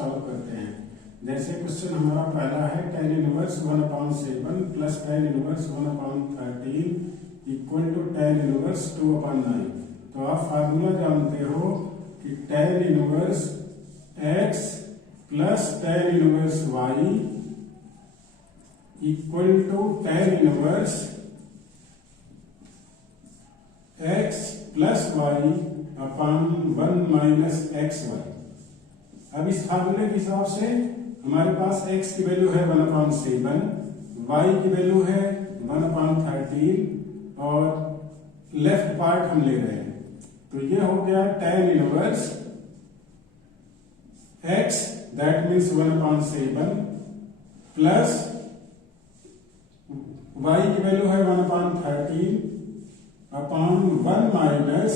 Solve करते हैं। जैसे क्वेश्चन हमारा पहला है tan inverse 1/7 plus tan inverse 1/13 equal to tan inverse 2/9। तो आप फार्मूला जानते हो कि tan inverse x plus tan inverse y equal to tan inverse x plus y upon 1 minus X Y. अब इस फार्मूले के हिसाब से हमारे पास x की वैल्यू है 1/7, y की वैल्यू है 1/13 और लेफ्ट पार्ट हम ले रहे हैं। तो ये हो गया tan inverse x that means 1/7 plus y की वैल्यू है 1/13 अपॉन 1 माइनस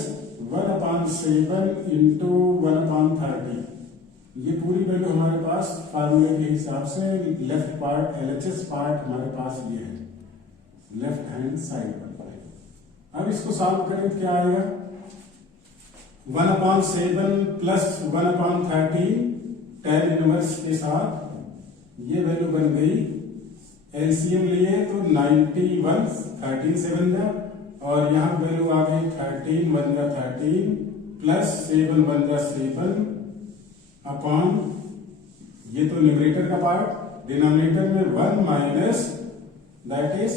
1/7 इंटू 1/13। ये पूरी वैल्यू हमारे पास फार्मूले के हिसाब से लेफ्ट पार्ट LHS पार्ट हमारे पास ये है लेफ्ट हैंड साइड पर। अब इसको सॉल्व करें तो क्या आएगा 1/7 प्लस 1/13 tan इनवर्स के साथ ये वैल्यू बन गई। एलसीएम लिए तो 91 13 से बन गया और यहाँ वैल्यू आ गई 13 बन गया 13 प्लस 7 बन गया 7 अपॉन ये तो न्यूमरेटर का पार्ट, डिनोमिनेटर में 1 माइनस दैट इज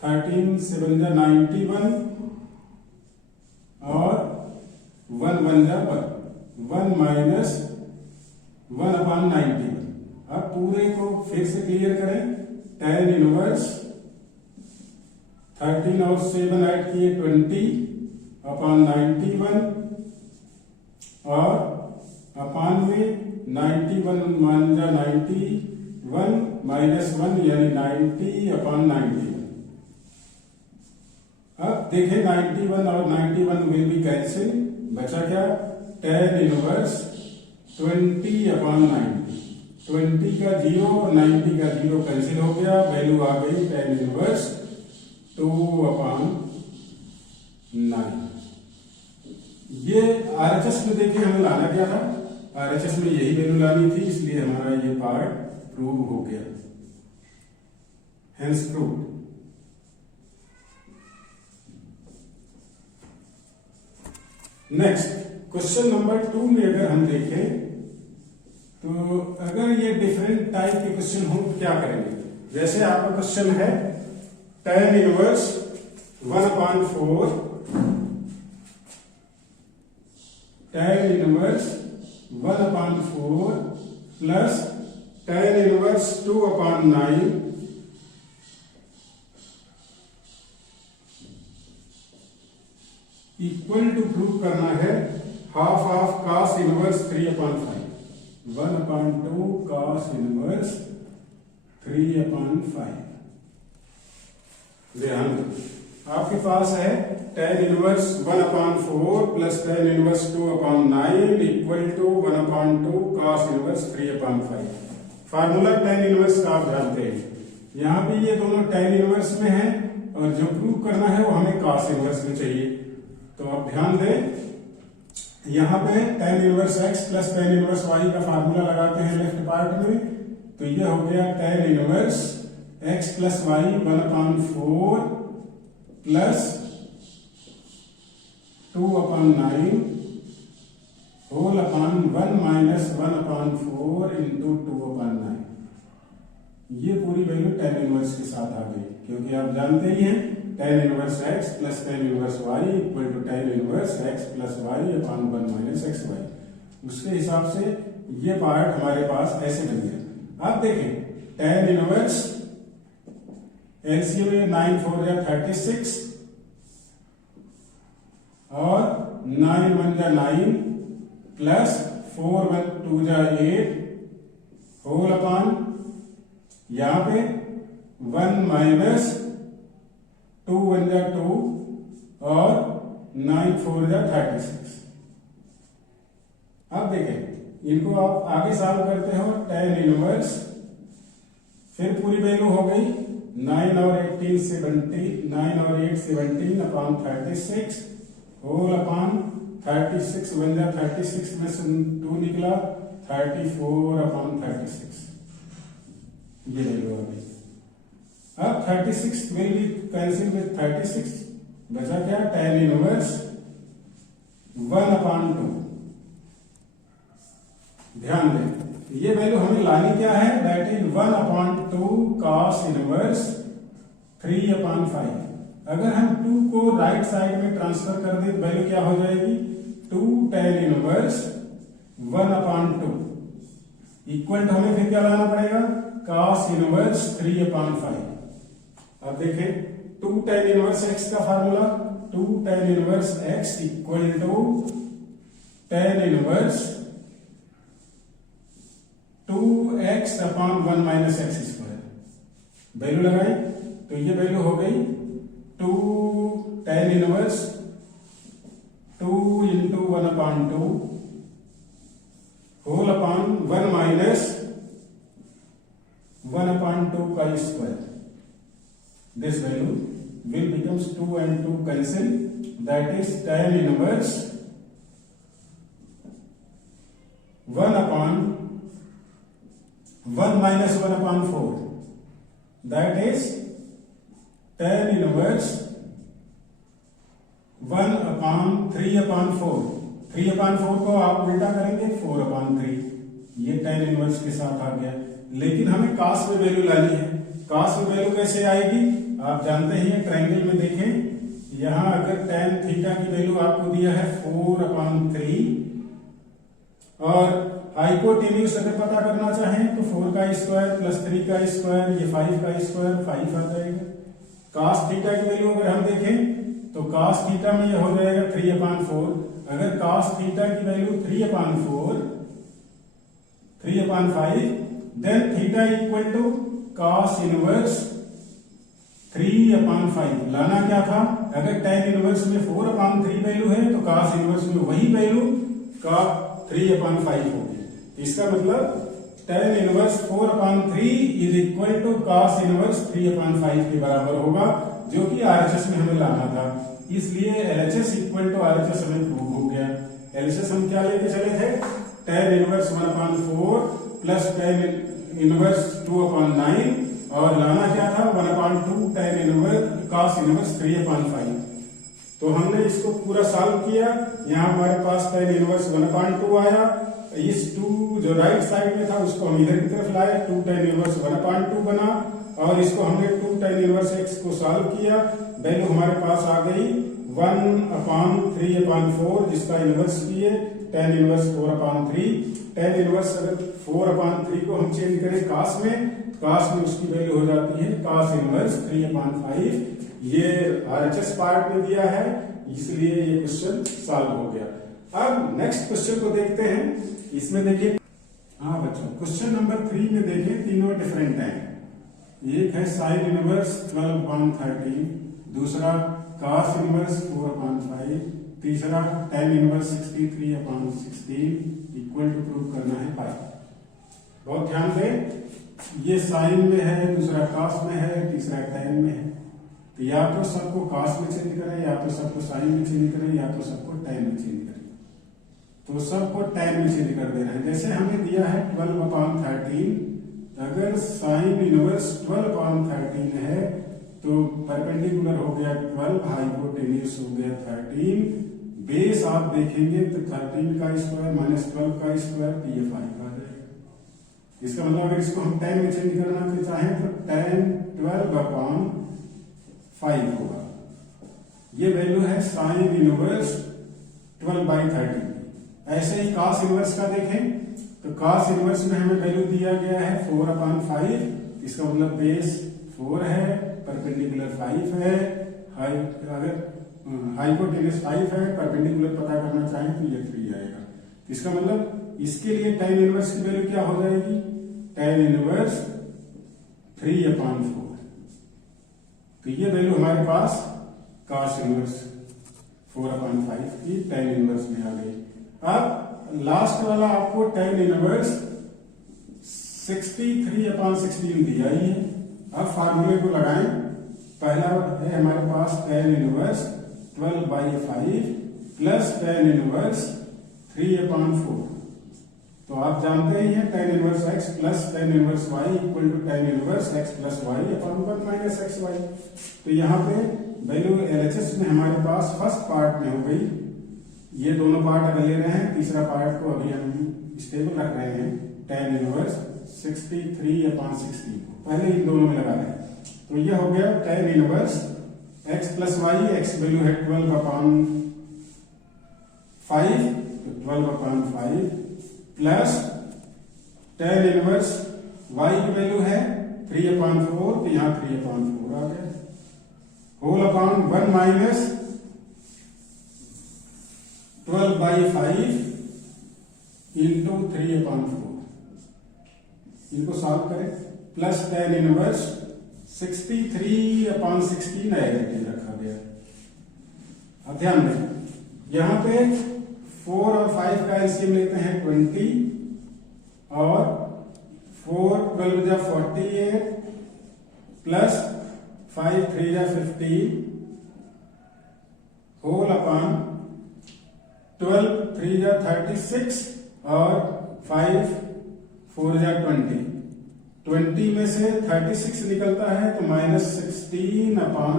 13 से बन गया 91 और 1 बन गया 1 माइनस 1/91। अब पूरे को फिर से क्लियर करें। tan इनवर्स 13 और 7 ऐड किए 20 अपॉन 91 और अपान में 91 मान जा 91 माइनस 1 यानी 90 अपॉन 91। अब देखें 91 और 91 विल बी कैंसिल, बचा क्या tan इनवर्स 20 अपॉन 90। 20 का 0 और 90 का 0 कैंसिल हो गया, वैल्यू आ गई tan इनवर्स 2/9। ये RHS में देखिए हमें लाना क्या था, RHS में यही वैल्यू लानी थी, इसलिए हमारा ये पार्ट प्रूव हो गया, hence prove. Next question number 2 में अगर हम देखें तो अगर ये डिफरेंट टाइप के क्वेश्चन हो तो क्या करेंगे। जैसे आपका क्वेश्चन है tan inverse 1/4 tan inverse 1/4 plus tan inverse 2/9 equal to prove करना है half of cos inverse 3/5। 1/2 cos inverse 3/5। ध्यान दो, आपके पास है tan inverse 1/4 plus tan inverse 2/9 equal to 1/2 cos inverse 3/5। Formula tan inverse का आप जानते हैं। यहाँ पे ये दोनों tan इनवर्स में है और जो प्रूव करना है वो हमें cos इनवर्स में चाहिए। तो आप ध्यान दें, यहाँ पे tan inverse x plus tan inverse y का फार्मूला लगाते हैं लेफ्ट पार्ट में, तो ये हो गया tan inverse x plus y 1/4 plus 2/9 whole upon 1 minus 1/4 into 2/9। ये पूरी वैल्यू tan इनवर्स के साथ आ गई, क्योंकि आप जानते ही हैं tan inverse x plus tan inverse y equal to tan inverse x plus y upon 1 minus X Y. उसके हिसाब से ये पार्ट हमारे पास ऐसे बन गया। अब देखें tan इनवर्स एलसीएम में 9 4 या 36 और 9 1 जा 9 प्लस 4 1 2 जा 8 होल अपॉन यहां पे 1 माइनस 2 1 जा 2 और 9 4 जा 36। अब देखें इनको आप आगे सॉल्व करते हो tan इनवर्स, फिर पूरी वैल्यू हो गई 9 और 18 70 9 और 8 17 अपॉन 36 होल अपॉन 36 बन जा 36 में से 2 निकला 34/36 ये वैल्यू आ गई। अब 36 विल बी कैंसिल विद 36, बचा क्या tan इनवर्स 1/2। ध्यान दें ये वैल्यू हमें लानी क्या है, दैट इज 1/2 cos इनवर्स 3/5। अगर हम 2 को राइट साइड में ट्रांसफर कर दें तो वैल्यू क्या हो जाएगी 2 tan इनवर्स 1/2 इक्वल टू हमें फिर क्या लाना पड़ेगा cos इनवर्स 3/5। अब देखें 2 tan इनवर्स x का formula 2 tan inverse x equal to tan inverse 2x/1 minus x square. Value लगाई तो ये वैल्यू हो गई 2 tan inverse 2 into 1/2 whole upon 1 minus 1/2 का square. This value will becomes 2 and 2 cancel, that is tan inverse 1/1 minus 1/4, that is tan inverse 1/3/4। 3/4 को आप उल्टा करेंगे 4/3, ये tan इनवर्स के साथ आ गया। लेकिन हमें cos में वैल्यू लानी है। cos में वैल्यू कैसे आएगी, आप जानते हैं ट्रायंगल में देखें, यहां अगर tan थीटा की वैल्यू आपको दिया है 4/3 और हाइपोटेन्यूज अगर पता करना चाहें तो 4 का स्क्वायर प्लस 3 का स्क्वायर, ये 5 का स्क्वायर 5 आ जाएगा। cos थीटा की वैल्यू अगर हम देखें तो cos थीटा में ये हो जाएगा 3/4। अगर cos थीटा की value 3/5 then theta equal to cos inverse 3/5। लाना क्या था, अगर tan इनवर्स में 4/3 वैल्यू है तो cos इनवर्स में वही वैल्यू का 3/5 होगी। इसका मतलब tan inverse 4/3 is equal to cos inverse 3/5 के बराबर होगा, जो कि RHS में हमें लाना था। इसलिए LHS इक्वल टू RHS हमें प्रूव हो गया। LHS हम क्या लेके चले थे, tan inverse 1/4 plus tan inverse 2/9 और लाना क्या था 1/2 tan इनवर्स cos इनवर्स 3/5। तो हमने इसको पूरा सॉल्व किया, यहाँ हमारे पास tan इनवर्स 1/2 आया। इस 2 जो राइट साइड में था उसको हम इधर की तरफ लाए, 2 tan इनवर्स 1/2 बना और इसको हमने 2 tan इनवर्स x को सॉल्व किया। वैल्यू हमारे पास आ गई 1/3/4 जिसका इनवर्स किए tan इनवर्स 4/3। tan इनवर्स अगर 4/3 को हम चेंज करें cos में उसकी वैल्यू हो जाती है cos इनवर्स 3/5। ये RHS पार्ट में दिया है, इसलिए ये क्वेश्चन सॉल्व हो गया। अब नेक्स्ट क्वेश्चन को देखते हैं। इसमें देखिए, हाँ बच्चों, क्वेश्चन नंबर 3 में देखिए तीनों डिफरेंट हैं। एक है sin इनवर्स 12/13, दूसरा cos इनवर्स 4/5, तीसरा tan inverse 63/16 equal to prove करना है 5। बहुत ध्यान दें, ये साइन में है, दूसरा cos में है, तीसरा tan में है। तो या तो सबको cos में चेंज करें, या तो सबको sin में चेंज करें, या तो सबको tan में चेंज करें। तो सबको tan में चेंज कर देना है। जैसे हमें दिया है 12/13, अगर sin इनवर्स 12/13 है तो परपेंडिकुलर हो गया 12, हाइपोटेन्यूज हो गया 13, बेस आप देखेंगे तो 13 का स्क्वायर माइनस 12 का स्क्वायर, तो ये 5 आ जाएगा। इसका मतलब अगर इसको हम tan में चेंज करना चाहें तो tan 12/5 होगा। ये वैल्यू है sin इनवर्स 12/13। ऐसे ही cos इनवर्स का देखें तो cos इनवर्स में हमें वैल्यू दिया गया है 4/5। इसका मतलब बेस 4 है, परपेंडिकुलर 5 है, अगर हाइपोटेन्यूज 5 है, परपेंडिकुलर पता करना चाहें तो ये 3 आएगा। इसका मतलब इसके लिए tan इनवर्स की वैल्यू क्या हो जाएगी, tan इनवर्स 3/4। तो ये वैल्यू हमारे पास cos इनवर्स 4/5 की tan इनवर्स में आ गई। अब लास्ट वाला आपको tan इनवर्स 63/16 दिया ही है। अब फार्मूले को लगाएं। पहला है हमारे पास tan inverse 12/5 plus tan inverse 3/4। तो आप जानते ही हैं tan inverse x plus tan inverse y equal to tan inverse x plus y upon 1 minus X Y. तो यहाँ पे वैल्यू LHS में हमारे पास फर्स्ट पार्ट में हो गई, ये दोनों पार्ट अगर ले रहे हैं, तीसरा पार्ट को अभी हम स्टेबल रख रहे हैं tan इनवर्स 63 अपॉन 16, पहले इन दोनों में लगा रहे हैं। तो ये हो गया tan inverse x plus y, x value है 12 अपॉन 5, तो 12 upon 5 plus tan inverse y की वैल्यू है 3 अपॉन 4, तो यहाँ 3 अपॉन 4 आ गया, whole upon 1 minus 12 by 5 into 3 upon 4। इनको सॉल्व करें, plus tan inverse 63 upon 16 additive रखा गया। अब ध्यान दें, यहां पे 4 और 5 का एलसीएम लेते हैं 20, और 4 12 जा 48 प्लस 5 3 जा 15 होल अपॉन 12 3 जा 36 और 5 4 जा 20 में से 36 निकलता है तो माइनस 16 अपॉन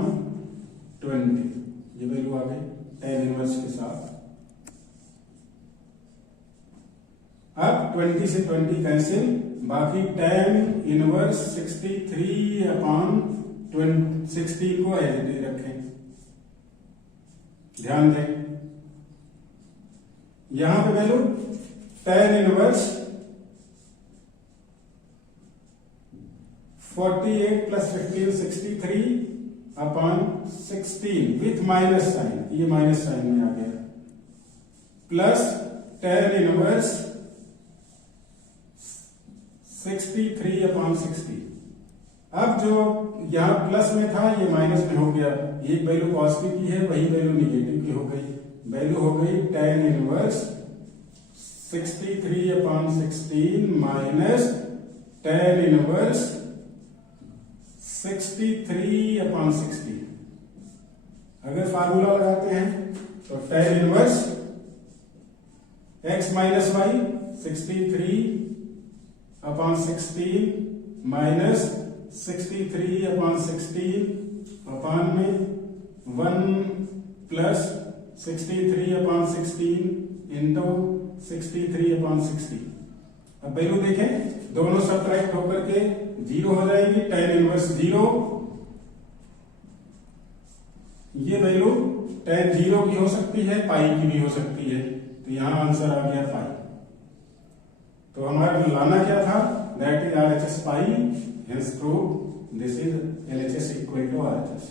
20, ये वैल्यू आ गई tan इनवर्स के साथ। अब 20 से 20 कैंसिल, बाकी tan इनवर्स 63 अपॉन 16 को एज इट इज रखें। ध्यान दें, यहां पे value tan inverse 48 plus 15 63 upon 16 with minus sign, ये माइनस साइन में आ गया, प्लस tan इनवर्स 63 अपॉन 60। अब जो यहां प्लस में था ये माइनस में हो गया, एक वैल्यू पॉजिटिव की है, वही वैल्यू निगेटिव की हो गई, वैल्यू हो गई tan inverse 63 upon 16 minus tan inverse 63 upon 60। अगर फार्मूला लगाते हैं तो tan inverse x minus Y 63 upon 16 minus 63 upon 16 upon में 1 प्लस 63 अपॉन 16 इंटू 63 अपॉन 60। अब वैल्यू देखें, दोनों सबट्रैक्ट होकर के 0 हो जाएगी, tan इनवर्स 0, ये वैल्यू tan 0 की हो सकती है, पाई की भी हो सकती है, तो यहां आंसर आ गया पाई। तो हमारा लाना क्या था, that is RHS pi, hence prove this is LHS equal to RHS।